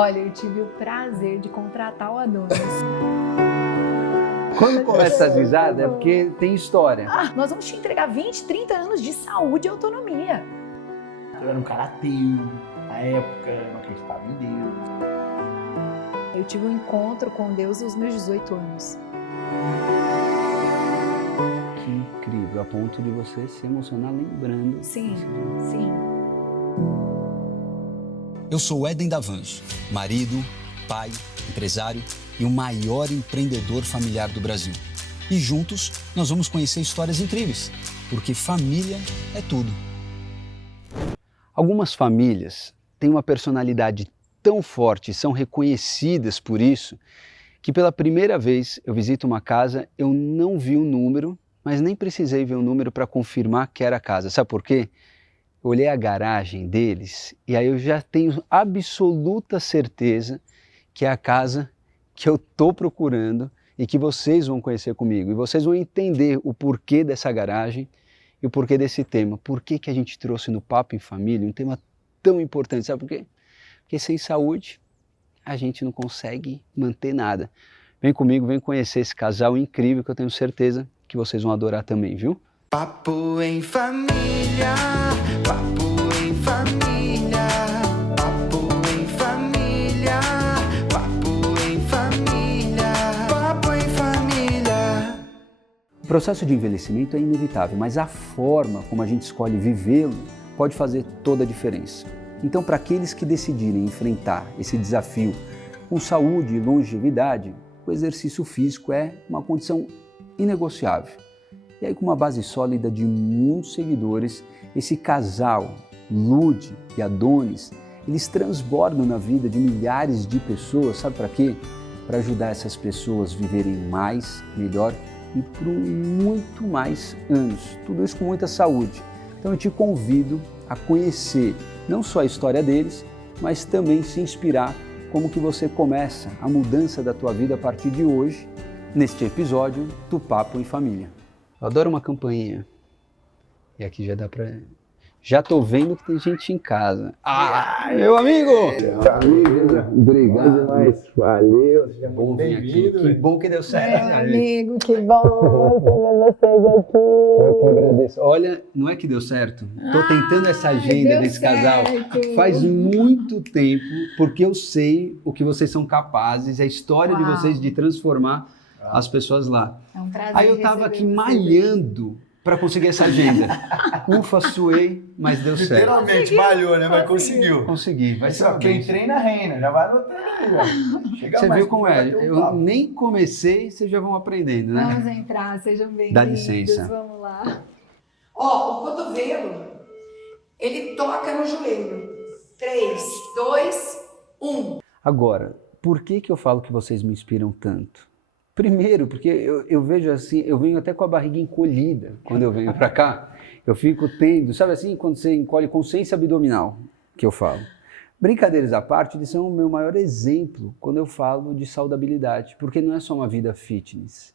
Olha, eu tive o prazer de contratar o Adonis. Quando começa essa risada é porque tem história. Nós vamos te entregar 20, 30 anos de saúde e autonomia. Eu era um cara ateu, na época, não acreditava em Deus. Eu tive um encontro com Deus aos meus 18 anos. Que incrível, a ponto de você se emocionar lembrando. Sim, sim. Eu sou Éden Davanzo, marido, pai, empresário e o maior empreendedor familiar do Brasil. E juntos nós vamos conhecer histórias incríveis, porque família é tudo. Algumas famílias têm uma personalidade tão forte e são reconhecidas por isso, que pela primeira vez eu visito uma casa, eu não vi o número, mas nem precisei ver o número para confirmar que era a casa. Sabe por quê? Eu olhei a garagem deles e aí eu já tenho absoluta certeza que é a casa que eu estou procurando e que vocês vão conhecer comigo. E vocês vão entender o porquê dessa garagem e o porquê desse tema. Por que que a gente trouxe no Papo em Família um tema tão importante? Sabe por quê? Porque sem saúde a gente não consegue manter nada. Vem comigo, vem conhecer esse casal incrível que eu tenho certeza que vocês vão adorar também, viu? Papo em Família, Papo em Família, Papo em Família, Papo em Família, Papo em Família. O processo de envelhecimento é inevitável, mas a forma como a gente escolhe vivê-lo pode fazer toda a diferença. Então, para aqueles que decidirem enfrentar esse desafio com saúde e longevidade, o exercício físico é uma condição inegociável. E aí, com uma base sólida de muitos seguidores, esse casal, Lud e Adonis, eles transbordam na vida de milhares de pessoas, sabe para quê? Para ajudar essas pessoas a viverem mais, melhor e por muito mais anos. Tudo isso com muita saúde. Então eu te convido a conhecer não só a história deles, mas também se inspirar como que você começa a mudança da tua vida a partir de hoje, neste episódio do Papo em Família. Eu adoro uma campainha. E aqui já dá pra... Já tô vendo que tem gente em casa. Meu amigo! Obrigado. Demais. Valeu, seja Bom muito vir aqui. bem-vindo. Que bom que deu certo. Meu amigo, que bom receber vocês aqui. Eu que agradeço. Olha, não é que deu certo. Tô tentando essa agenda deu desse casal certo. faz muito tempo, porque eu sei o que vocês são capazes, a história de Uau. vocês de transformar as pessoas lá. É um prazer. Aí eu tava aqui receber vocês malhando para conseguir essa agenda. Ufa, suei, mas deu certo. Literalmente malhou, né? Mas conseguiu. Consegui, vai ser uma Quem bênção. treina, reina. Já vai anotando aí, ó. Chega Você mais viu como que é? vai ter um Eu papo. nem comecei, vocês já vão aprendendo, né? Vamos entrar, sejam bem-vindos. Dá licença. Vamos lá. Ó, o cotovelo, ele toca no joelho. 3, 2, 1. Agora, por que que eu falo que vocês me inspiram tanto? Primeiro, porque eu vejo assim, eu venho até com a barriga encolhida quando eu venho para cá. Eu fico tendo, sabe assim, quando você encolhe consciência abdominal, que eu falo. Brincadeiras à parte, eles são o meu maior exemplo quando eu falo de saudabilidade, porque não é só uma vida fitness.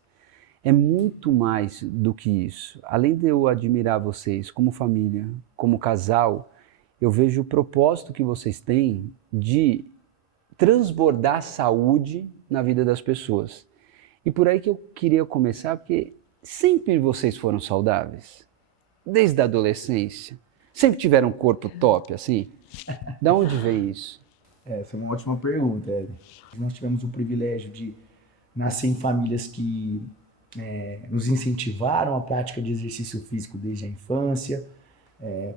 É muito mais do que isso. Além de eu admirar vocês como família, como casal, eu vejo o propósito que vocês têm de transbordar saúde na vida das pessoas. E por aí que eu queria começar, porque sempre vocês foram saudáveis, desde a adolescência. Sempre tiveram um corpo top, assim? Da onde vem isso? Essa é uma ótima pergunta, Ed. Nós tivemos o privilégio de nascer em famílias que nos incentivaram a prática de exercício físico desde a infância,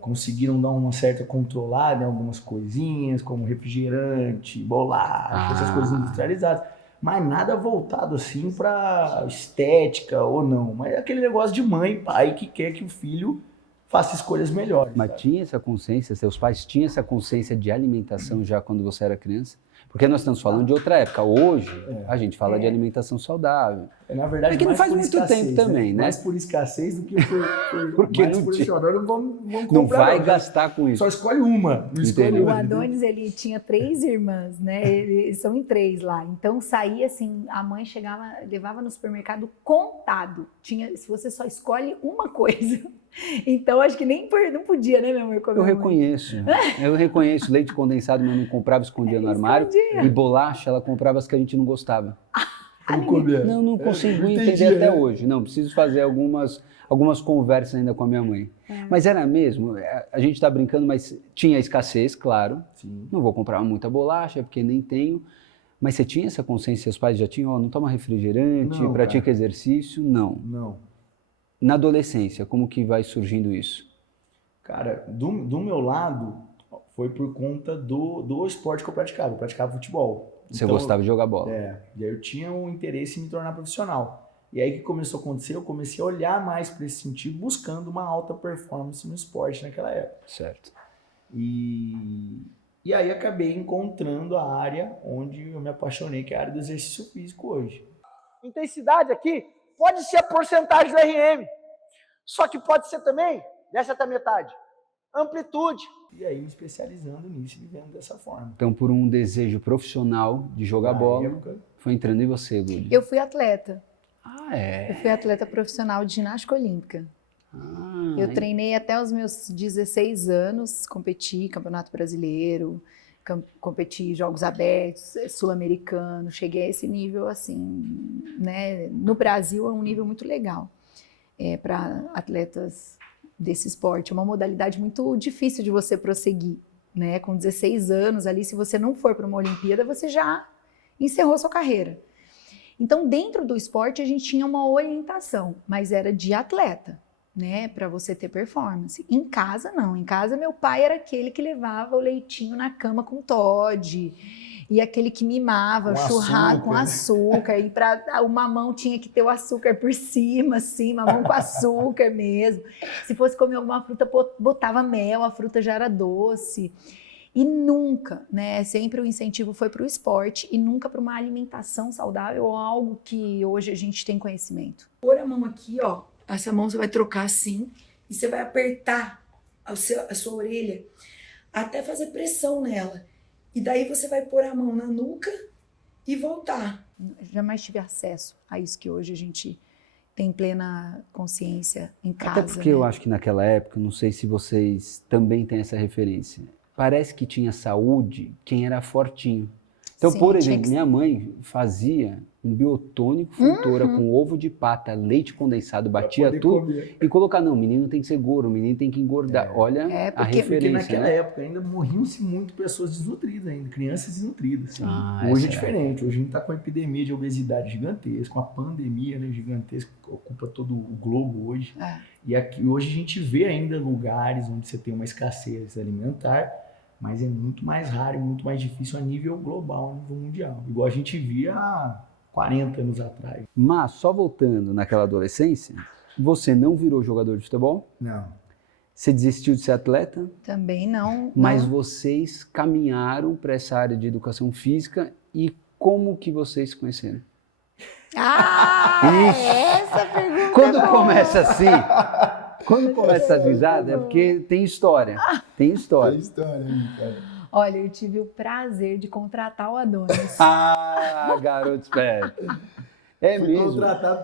conseguiram dar uma certa controlada em algumas coisinhas, como refrigerante, bolacha, essas coisas industrializadas. Mas nada voltado assim para estética ou não. Mas é aquele negócio de mãe e pai que quer que o filho faça escolhas melhores. Mas tinha essa consciência, seus pais tinham essa consciência de alimentação já quando você era criança? Porque nós estamos falando de outra época. Hoje, a gente fala de alimentação saudável. Na verdade, É que não mais faz por muito escassez, tempo também, né? Mais por escassez do que por Porque mais não por tinha. isso. Agora não vamos Não comprar, vai não. gastar com isso. Só escolhe uma. Não escolhe Entendeu? O outra. Adonis, ele tinha 3 irmãs, né? Eles são em 3 lá. Então saía assim, a mãe chegava, levava no supermercado contado. Se você só escolhe uma coisa, Então, acho que nem não podia, né, meu amor? comer Eu muito. reconheço leite condensado, minha mãe comprava, escondia no armário. Escondia. E bolacha, ela comprava as que a gente não gostava. Não comia. Não consigo não entender entendi, até né? hoje. Não, preciso fazer algumas conversas ainda com a minha mãe. Mas era mesmo, a gente está brincando, mas tinha escassez, claro. Sim. Não vou comprar muita bolacha, porque nem tenho. Mas você tinha essa consciência, seus pais já tinham, não toma refrigerante, Não, pratica exercício? Não. Não. Na adolescência, como que vai surgindo isso? Cara, do meu lado, foi por conta do esporte que eu praticava. Eu praticava futebol. Você Então, gostava de jogar bola? E aí eu tinha um interesse em me tornar profissional. E aí o que começou a acontecer? Eu comecei a olhar mais para esse sentido, buscando uma alta performance no esporte naquela época. Certo. E aí acabei encontrando a área onde eu me apaixonei, que é a área do exercício físico hoje. Intensidade aqui pode ser a porcentagem do RM, só que pode ser também, dessa até metade, amplitude. E aí me especializando nisso e vivendo dessa forma. Então, por um desejo profissional de jogar Na bola, época, foi entrando em você, Lúlia. Eu fui atleta. Ah, é? Eu fui atleta profissional de ginástica olímpica. Eu treinei até os meus 16 anos, competi Campeonato Brasileiro, competi Jogos Abertos, Sul-Americano, cheguei a esse nível assim, né? No Brasil é um nível muito legal para atletas desse esporte. É uma modalidade muito difícil de você prosseguir, né? Com 16 anos ali, se você não for para uma Olimpíada, você já encerrou sua carreira. Então, dentro do esporte, a gente tinha uma orientação, mas era de atleta, né, para você ter performance. Em casa, não. Em casa, meu pai era aquele que levava o leitinho na cama com Toddy, e aquele que mimava, Com o churrasco com açúcar. açúcar, e o mamão tinha que ter o açúcar por cima, assim, mamão com açúcar mesmo. Se fosse comer alguma fruta, botava mel, a fruta já era doce. E nunca, né, sempre o incentivo foi para o esporte e nunca para uma alimentação saudável ou algo que hoje a gente tem conhecimento. Pôr a mão aqui, ó, essa mão você vai trocar assim e você vai apertar a sua orelha até fazer pressão nela. E daí você vai pôr a mão na nuca e voltar. Jamais tive acesso a isso que hoje a gente tem plena consciência em casa. Até porque eu acho que naquela época, não sei se vocês também têm essa referência, parece que tinha saúde quem era fortinho. Então, Sim, por tinha exemplo, que minha mãe fazia um biotônico Funtora com ovo de pata, leite condensado, batia poder tudo comer. e colocar, não, o menino tem que ser gordo, o menino tem que engordar. Olha a Porque referência, naquela né? época ainda morriam-se muito pessoas desnutridas ainda, crianças desnutridas. Ah, Hoje é essa é. diferente, hoje a gente está com uma epidemia de obesidade gigantesca, uma pandemia, né, gigantesca que ocupa todo o globo hoje. E aqui, hoje a gente vê ainda lugares onde você tem uma escassez alimentar, mas é muito mais raro e muito mais difícil a nível global, a nível mundial. Igual a gente via há 40 anos atrás. Mas, só voltando naquela adolescência, você não virou jogador de futebol, Não. você desistiu de ser atleta, Também não. mas não. vocês caminharam para essa área de educação física e como que vocês se conheceram? Essa pergunta Quando é boa. começa assim, quando começa a risada, é porque tem história. Tem história. história aí, cara. Olha, eu tive o prazer de contratar o Adonis. Ah, garoto esperto. É Fui mesmo. contratado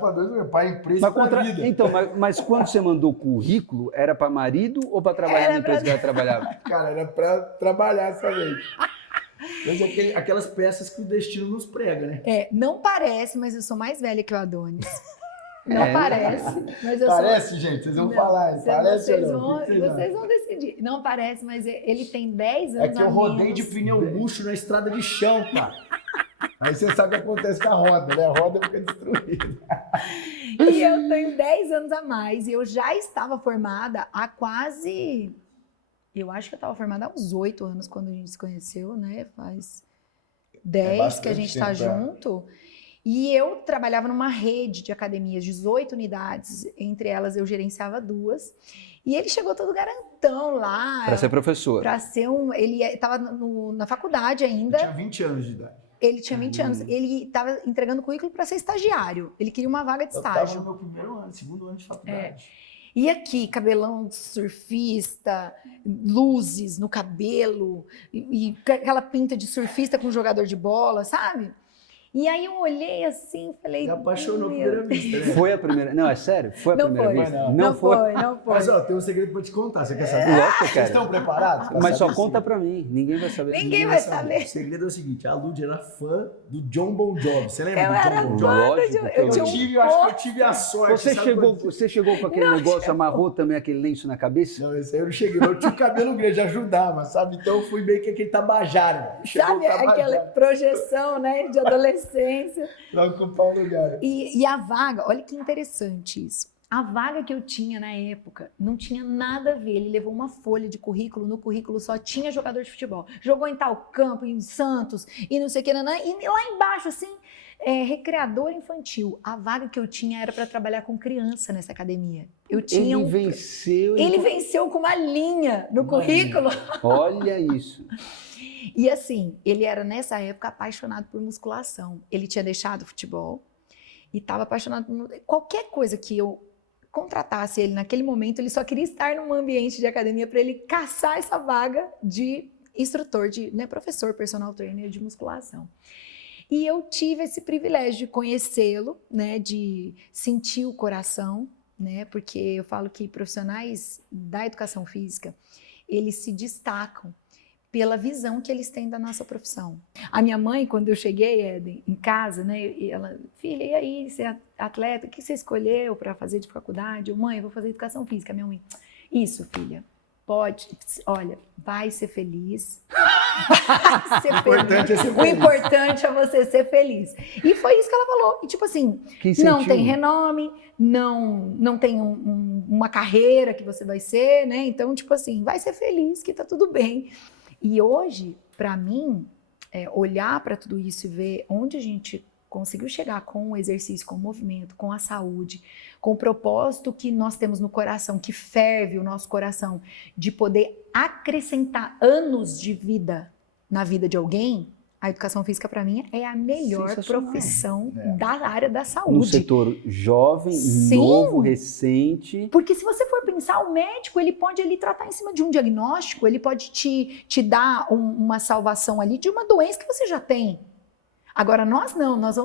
para empresa Mas, e para vida. então, mas quando você mandou o currículo, era para marido ou para trabalhar Era na empresa pra- que ela trabalhava? Cara, era para trabalhar somente. Mas aquelas peças que o destino nos prega, né? Não parece, mas eu sou mais velha que o Adonis. Não É. parece, mas eu Parece, gente, vocês vão sou... falar. Não, Parece vocês ou não? vão, O que vocês acham? vão decidir. Não parece, mas ele tem 10 anos É que eu a rodei menos. de pneu luxo na estrada de chão, cara. Aí você sabe o que acontece com a roda, né? A roda fica destruída. E eu tenho 10 anos a mais. E eu já estava formada há quase... Eu acho que eu estava formada há uns 8 anos quando a gente se conheceu, né? Faz 10 bastante que a gente está tempo, é. junto. E eu trabalhava numa rede de academias, 18 unidades. Entre elas, eu gerenciava 2. E ele chegou todo garantão lá. Para ser professor. Para ser um... Ele estava na faculdade ainda. Eu tinha 20 anos de idade. Ele tinha 20 anos. Ele estava entregando currículo para ser estagiário. Ele queria uma vaga de Eu estágio. estava no meu primeiro ano, segundo ano de faculdade. E aqui, cabelão de surfista, luzes no cabelo, e aquela pinta de surfista com jogador de bola, sabe? E aí eu olhei assim, falei... Me apaixonou à "Meu primeira vista, né? Foi a primeira... Não, é sério? Foi a Não primeira foi. vista? Não foi. Mas ó, tem um segredo pra te contar, você quer saber? Lógico que eu Vocês quero. estão preparados? pra Mas só saber conta se- pra mim, ninguém vai saber. Ninguém vai saber. O segredo é o seguinte, a Lud era fã do John Bon Jovi. Você lembra Eu do era John Bon fã Jovi? Lógico que eu tinha um Eu acho que eu tive a sorte. Você sabe chegou, quando- você chegou com aquele negócio, amarrou também aquele lenço na cabeça? Não, esse aí eu não cheguei, eu tinha o cabelo grande, ajudava, sabe? Então eu fui meio que aquele tabajara. Sabe aquela projeção, né, de adolescência. Pra ocupar o lugar. E a vaga, olha que interessante isso. A vaga que eu tinha na época não tinha nada a ver. Ele levou uma folha de currículo, no currículo só tinha jogador de futebol. Jogou em tal campo, em Santos, e não sei o que, nanã, e lá embaixo, assim, recreador infantil. A vaga que eu tinha era para trabalhar com criança nessa academia. Eu tinha Ele venceu. Ele venceu com uma linha no currículo. Olha isso. E assim, ele era nessa época apaixonado por musculação. Ele tinha deixado o futebol e estava apaixonado por qualquer coisa que eu contratasse ele naquele momento, ele só queria estar num ambiente de academia para ele caçar essa vaga de instrutor, professor, personal trainer de musculação. E eu tive esse privilégio de conhecê-lo, né, de sentir o coração, né, porque eu falo que profissionais da educação física, eles se destacam pela visão que eles têm da nossa profissão. A minha mãe, quando eu cheguei, Éden, em casa, né, e ela, filha, e aí, você é atleta, o que você escolheu para fazer de faculdade? Eu, mãe, eu vou fazer educação física. Minha mãe, isso, filha, pode, olha, vai ser feliz. Vai ser importante é ser O feliz. importante é você ser feliz. E foi isso que ela falou. E tipo assim, Que incentivo. não tem renome, não tem uma carreira que você vai ser, né? Então, tipo assim, vai ser feliz, que tá tudo bem. E hoje, para mim, olhar para tudo isso e ver onde a gente conseguiu chegar com o exercício, com o movimento, com a saúde, com o propósito que nós temos no coração, que ferve o nosso coração, de poder acrescentar anos de vida na vida de alguém, a educação física, para mim, é a melhor Sensacional. profissão da área da saúde. No setor jovem, Sim. novo, recente. Porque se você for pensar, o médico, ele pode ali tratar em cima de um diagnóstico, ele pode te dar uma salvação ali de uma doença que você já tem. Agora, nós não, nós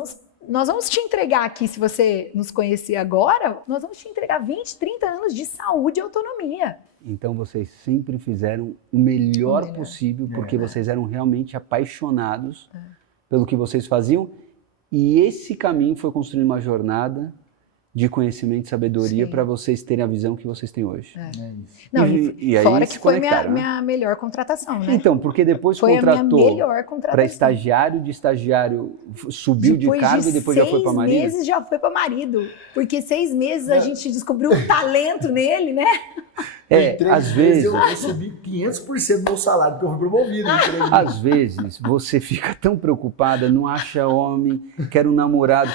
vamos te entregar aqui, se você nos conhecer agora, nós vamos te entregar 20, 30 anos de saúde e autonomia. Então vocês sempre fizeram o melhor possível, porque vocês eram realmente apaixonados pelo que vocês faziam. E esse caminho foi construindo uma jornada de conhecimento e sabedoria Sim. para vocês terem a visão que vocês têm hoje. É isso. Não, E aí fora se que foi conectaram, né? minha melhor contratação, né? Então, porque depois Foi a minha contratou melhor contratação. para estagiário, de estagiário subiu de cargo e depois já foi para marido? 6 meses já foi para marido. Porque 6 meses a gente descobriu um talento nele, né? Em 3 às meses vezes... eu subi 500% do meu salário, porque eu fui promovido. em 3 meses. Às vezes você fica tão preocupada, não acha homem, quer um namorado.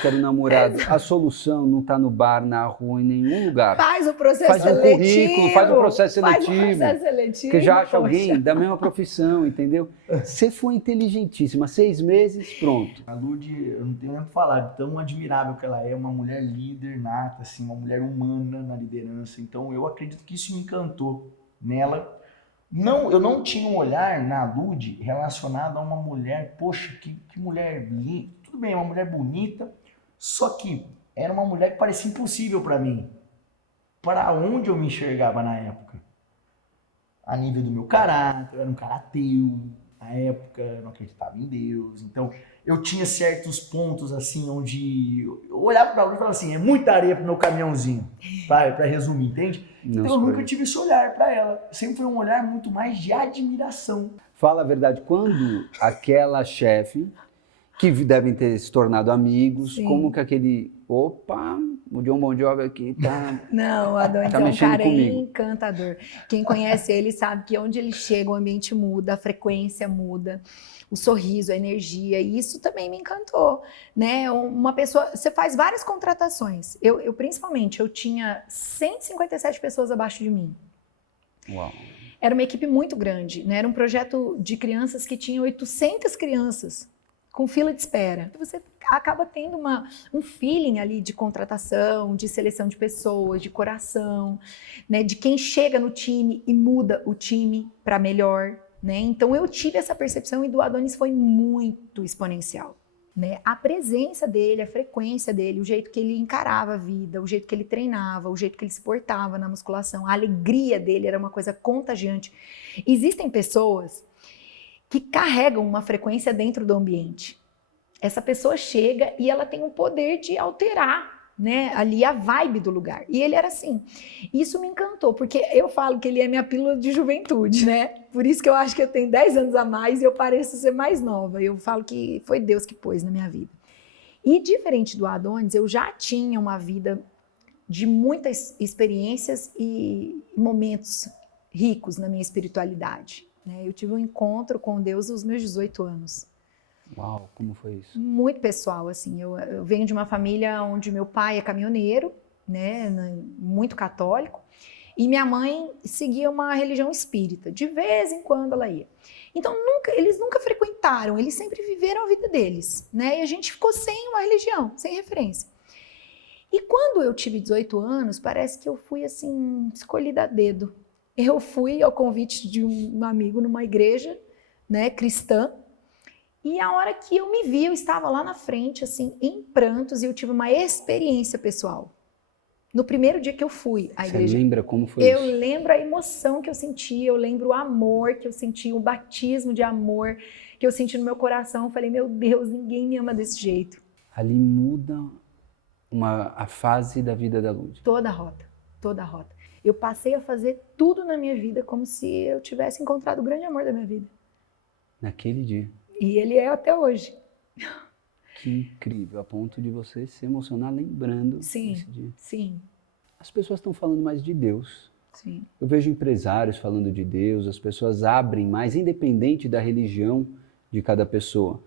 A solução não está no bar, na rua, em nenhum lugar. Faz o processo Faz um seletivo. currículo, faz o processo Faz o seletivo. processo seletivo. Porque já acha poxa. alguém da mesma profissão, entendeu? Você foi inteligentíssima, 6 meses, pronto. A Lud, eu não tenho nem o que falar, de tão admirável que ela é, uma mulher líder nata, assim, uma mulher humana na liderança. Então eu acredito que isso me encantou nela. Não, eu não tinha um olhar na Lud relacionado a uma mulher, poxa, que mulher linda. Tudo bem, uma mulher bonita, só que era uma mulher que parecia impossível para mim. Para onde eu me enxergava na época? A nível do meu caráter, eu era um cara ateu. Na época, eu não acreditava em Deus. Então, eu tinha certos pontos, assim, onde eu olhava para ela e falava assim, é muita areia pro meu caminhãozinho, para resumir, entende? Não Então, eu se nunca tive esse olhar para ela. Sempre foi um olhar muito mais de admiração. Fala a verdade, quando aquela chefe, que devem ter se tornado amigos, Sim. como que aquele, opa, o John Bon Jovi aqui tá... Não, o Adonis Tá é um mexendo cara comigo. encantador. Quem conhece ele sabe que onde ele chega o ambiente muda, a frequência muda, o sorriso, a energia, e isso também me encantou, né? Uma pessoa, você faz várias contratações. Eu principalmente, eu tinha 157 pessoas abaixo de mim. Uau. Era uma equipe muito grande, né? Era um projeto de crianças que tinha 800 crianças com fila de espera. Você acaba tendo um feeling ali de contratação, de seleção de pessoas, de coração, né? De quem chega no time e muda o time para melhor, né? Então eu tive essa percepção e do Adonis foi muito exponencial. né? A presença dele, a frequência dele, o jeito que ele encarava a vida, o jeito que ele treinava, o jeito que ele se portava na musculação, a alegria dele era uma coisa contagiante. Existem pessoas que carregam uma frequência dentro do ambiente. Essa pessoa chega e ela tem o poder de alterar, né, ali a vibe do lugar. E ele era assim. Isso me encantou, porque eu falo que ele é minha pílula de juventude, né? Por isso que eu acho que eu tenho 10 anos a mais e eu pareço ser mais nova. Eu falo que foi Deus que pôs na minha vida. E diferente do Adonis, eu já tinha uma vida de muitas experiências e momentos ricos na minha espiritualidade, né? Eu tive um encontro com Deus aos meus 18 anos. Uau, como foi isso? Muito pessoal, assim. Eu venho de uma família onde meu pai é caminhoneiro, né, muito católico, e minha mãe seguia uma religião espírita. De vez em quando ela ia. Então, eles nunca frequentaram, eles sempre viveram a vida deles, né? E a gente ficou sem uma religião, sem referência. E quando eu tive 18 anos, parece que eu fui, assim, escolhida a dedo. Eu fui ao convite de um amigo numa igreja, né, cristã. E a hora que eu me vi, eu estava lá na frente, assim, em prantos, e eu tive uma experiência pessoal. No primeiro dia que eu fui à igreja. Você lembra como foi eu isso? Eu lembro a emoção que eu senti, eu lembro o amor que eu senti, o batismo de amor que eu senti no meu coração. Eu falei, meu Deus, ninguém me ama desse jeito. Ali muda a fase da vida da Lúdia. Toda a rota, toda a rota. Eu passei a fazer tudo na minha vida como se eu tivesse encontrado o grande amor da minha vida. Naquele dia. E ele é até hoje. Que incrível, a ponto de você se emocionar lembrando desse dia. Sim. As pessoas estão falando mais de Deus. Sim. Eu vejo empresários falando de Deus, as pessoas abrem mais, independente da religião de cada pessoa.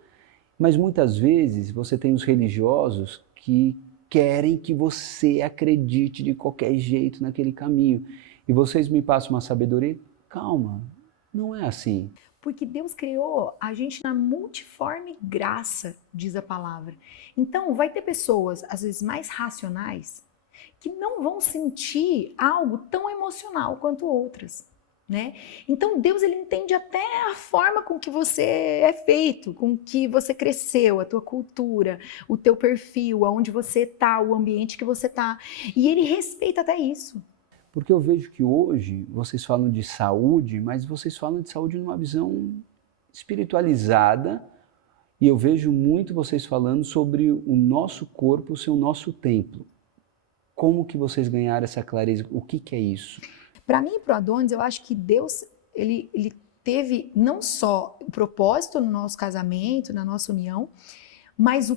Mas muitas vezes você tem os religiosos que querem que você acredite de qualquer jeito naquele caminho. E vocês me passam uma sabedoria, calma, não é assim. Porque Deus criou a gente na multiforme graça, diz a palavra. Então, vai ter pessoas, às vezes mais racionais, que não vão sentir algo tão emocional quanto outras, né? Então, Deus, ele entende até a forma com que você é feito, com que você cresceu, a tua cultura, o teu perfil, aonde você está, o ambiente que você está. E ele respeita até isso. Porque eu vejo que hoje vocês falam de saúde, mas vocês falam de saúde numa visão espiritualizada, e eu vejo muito vocês falando sobre o nosso corpo ser o nosso templo. Como que vocês ganharam essa clareza? O que é isso? Para mim e para o Adonis, eu acho que Deus, ele teve não só o propósito no nosso casamento, na nossa união, mas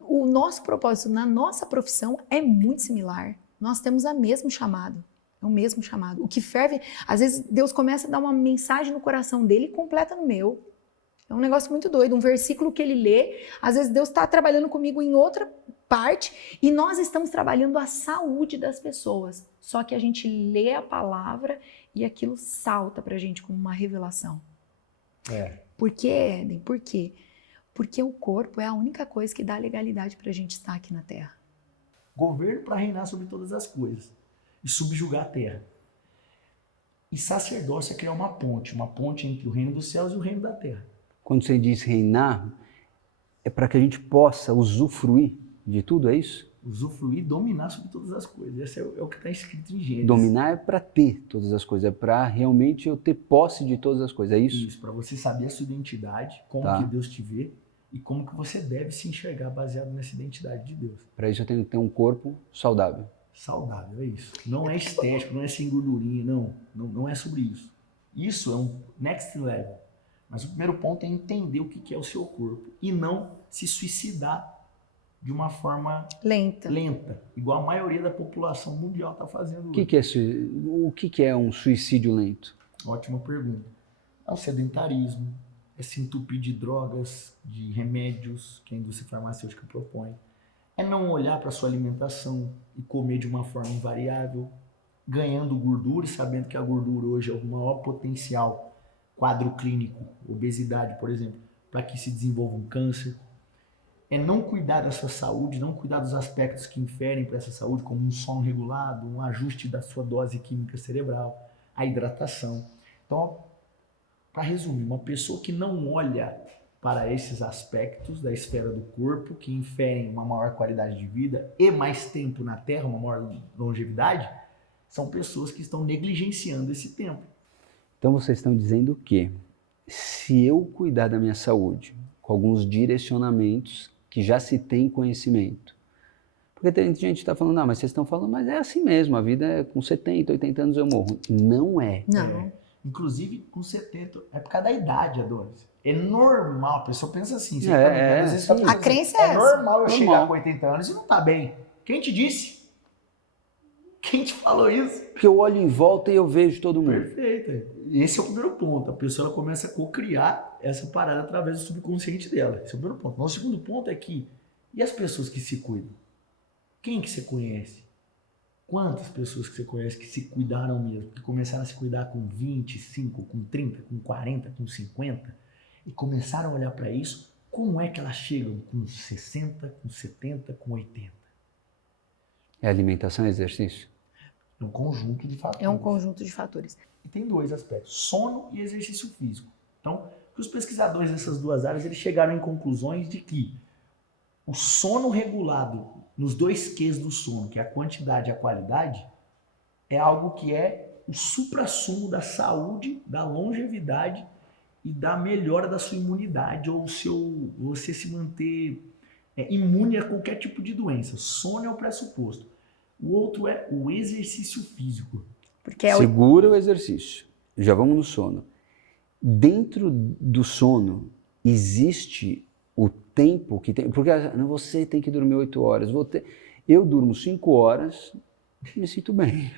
o nosso propósito na nossa profissão é muito similar. Nós temos o mesmo chamado. É o mesmo chamado. O que ferve, às vezes Deus começa a dar uma mensagem no coração dele e completa no meu. É um negócio muito doido. Um versículo que ele lê, às vezes Deus está trabalhando comigo em outra parte e nós estamos trabalhando a saúde das pessoas. Só que a gente lê a palavra e aquilo salta pra gente como uma revelação. Por quê, Éden? Por quê? Porque o corpo é a única coisa que dá legalidade pra gente estar aqui na Terra. Governo para reinar sobre todas as coisas e subjugar a terra. E sacerdócio é criar uma ponte entre o reino dos céus e o reino da terra. Quando você diz reinar, é para que a gente possa usufruir de tudo, é isso? Usufruir, dominar sobre todas as coisas. Esse é o que está escrito em Gênesis. Dominar é para ter todas as coisas, é para realmente eu ter posse de todas as coisas, é isso? Isso, para você saber a sua identidade, como Tá. que Deus te vê e como que você deve se enxergar baseado nessa identidade de Deus. Para isso eu tenho que ter um corpo saudável. Saudável, é isso. Não é estético, não é sem gordurinha, não é sobre isso. Isso é um next level. Mas o primeiro ponto é entender o que é o seu corpo e não se suicidar de uma forma Lenta. igual a maioria da população mundial está fazendo O hoje. que é um suicídio lento? Ótima pergunta. É o sedentarismo, é se entupir de drogas, de remédios que a indústria farmacêutica propõe. É não olhar para a sua alimentação e comer de uma forma invariável, ganhando gordura e sabendo que a gordura hoje é o maior potencial quadro clínico, obesidade, por exemplo, para que se desenvolva um câncer. É não cuidar da sua saúde, não cuidar dos aspectos que inferem para essa saúde, como um sono regulado, um ajuste da sua dose química cerebral, a hidratação. Então, para resumir, uma pessoa que não olha para esses aspectos da esfera do corpo que inferem uma maior qualidade de vida e mais tempo na Terra, uma maior longevidade, são pessoas que estão negligenciando esse tempo. Então vocês estão dizendo que se eu cuidar da minha saúde com alguns direcionamentos que já se tem conhecimento, porque tem gente que está falando, não, mas vocês estão falando, mas é assim mesmo, a vida é com 70, 80 anos eu morro. Não é. Não. Inclusive, com 70, é por causa da idade, Adonis. É normal, a pessoa pensa assim. Você às vezes tá pensando A crença é assim, é essa. normal eu Normal. chegar com 80 anos e não tá bem. Quem te disse? Quem te falou isso? Porque eu olho em volta e eu vejo todo mundo. Perfeito. Esse é o primeiro ponto. A pessoa ela começa a co-criar essa parada através do subconsciente dela. Esse é o primeiro ponto. O segundo ponto é que, e as pessoas que se cuidam? Quem que você conhece? Quantas pessoas que você conhece que se cuidaram mesmo? Que começaram a se cuidar com 25, com 30, com 40, com 50 e começaram a olhar para isso, como é que elas chegam com 60, com 70, com 80? É alimentação e exercício? É um conjunto de fatores. É um conjunto de fatores. E tem dois aspectos, sono e exercício físico. Então, os pesquisadores dessas duas áreas eles chegaram em conclusões de que o sono regulado nos dois Qs do sono, que é a quantidade e a qualidade, é algo que é o suprassumo da saúde, da longevidade e da melhora da sua imunidade ou você se manter imune a qualquer tipo de doença. Sono é o pressuposto. O outro é o exercício físico. Porque é Segura o exercício. Já vamos no sono. Dentro do sono existe o tempo que tem... Porque você tem que dormir 8 horas. Eu durmo 5 horas e me sinto bem.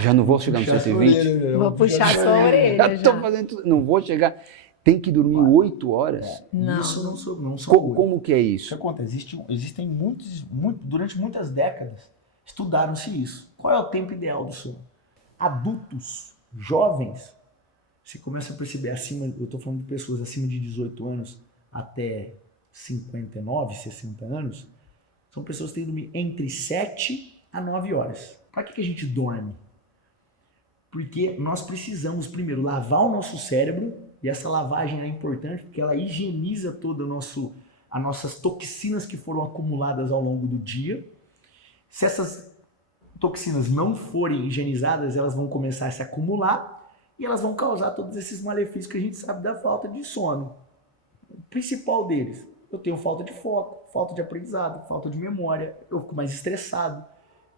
Já não vou chegar no 120. Vou puxar sua orelha Tô já. fazendo tudo. Não vou chegar... Tem que dormir 8 horas? Não. Isso não são Como que é O que isso? acontece? Existem durante muitas décadas, estudaram-se isso. Qual é o tempo ideal do sono? Adultos, jovens, você começa a perceber eu estou falando de pessoas acima de 18 anos até 59, 60 anos, são pessoas que têm que dormir entre 7 a 9 horas. Para que a gente dorme? Porque nós precisamos, primeiro, lavar o nosso cérebro, e essa lavagem é importante porque ela higieniza todo as nossas toxinas que foram acumuladas ao longo do dia. Se essas toxinas não forem higienizadas, elas vão começar a se acumular e elas vão causar todos esses malefícios que a gente sabe da falta de sono. O principal deles, eu tenho falta de foco, falta de aprendizado, falta de memória, eu fico mais estressado.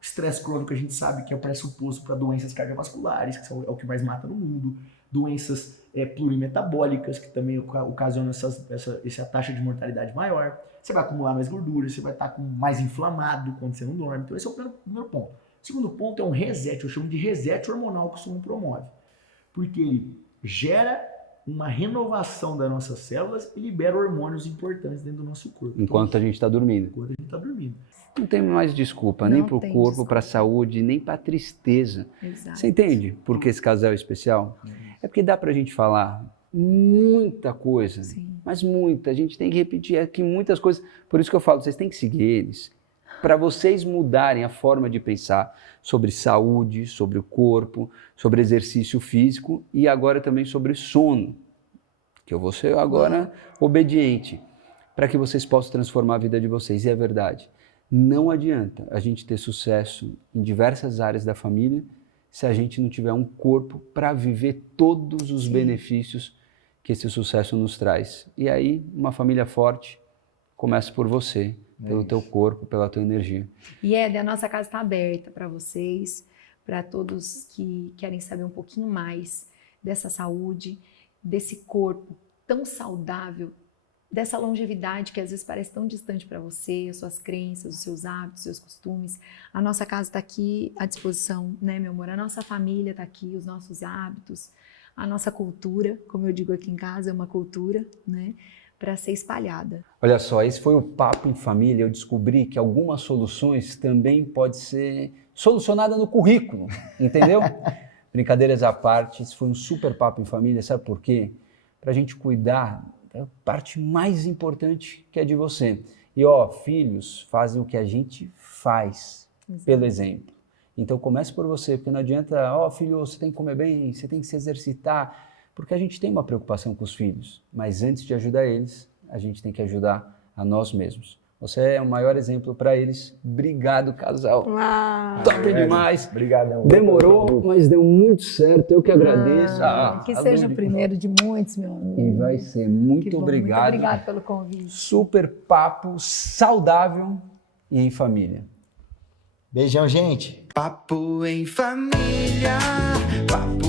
Estresse crônico a gente sabe que é o pressuposto para doenças cardiovasculares, que é o que mais mata no mundo, doenças plurimetabólicas, que também ocasionam essa taxa de mortalidade maior. Você vai acumular mais gordura, você vai estar mais inflamado quando você não dorme. Então esse é o primeiro ponto. O segundo ponto é um reset, eu chamo de reset hormonal que o sono promove. Porque ele gera uma renovação das nossas células e libera hormônios importantes dentro do nosso corpo. Enquanto a gente está dormindo. Enquanto a gente está dormindo. Não tem mais desculpa, Não nem para o tem corpo, desculpa. para a saúde, nem para a tristeza. Exato. Você entende por que esse casal é especial? É porque dá para a gente falar muita coisa, Sim. mas muita. A gente tem que repetir aqui muitas coisas. Por isso que eu falo, vocês têm que seguir eles. Para vocês mudarem a forma de pensar sobre saúde, sobre o corpo, sobre exercício físico e agora também sobre sono, que eu vou ser agora obediente, para que vocês possam transformar a vida de vocês. E é verdade, não adianta a gente ter sucesso em diversas áreas da família se a gente não tiver um corpo para viver todos os benefícios que esse sucesso nos traz. E aí, uma família forte começa por você, pelo teu corpo, pela tua energia. E Éder, a nossa casa está aberta para vocês, para todos que querem saber um pouquinho mais dessa saúde, desse corpo tão saudável, dessa longevidade que às vezes parece tão distante para você, as suas crenças, os seus hábitos, os seus costumes. A nossa casa está aqui à disposição, né, meu amor? A nossa família está aqui, os nossos hábitos, a nossa cultura, como eu digo aqui em casa, é uma cultura, né, para ser espalhada. Olha só, esse foi o Papo em Família. Eu descobri que algumas soluções também podem ser solucionadas no currículo, entendeu? Brincadeiras à parte, esse foi um super Papo em Família, sabe por quê? Para a gente cuidar da parte mais importante que é de você. E filhos fazem o que a gente faz, pelo exemplo. Então comece por você, porque não adianta, filho, você tem que comer bem, você tem que se exercitar, porque a gente tem uma preocupação com os filhos, mas antes de ajudar eles, a gente tem que ajudar a nós mesmos. Você é o maior exemplo para eles. Obrigado, casal. Top demais. Obrigadão. Demorou, mas deu muito certo. Eu que agradeço. Que seja o primeiro de muitos, meu amigo. E vai ser. Muito Que bom, obrigado. Muito obrigado pelo convite. Super papo saudável e em família. Beijão, gente. Papo em família, papo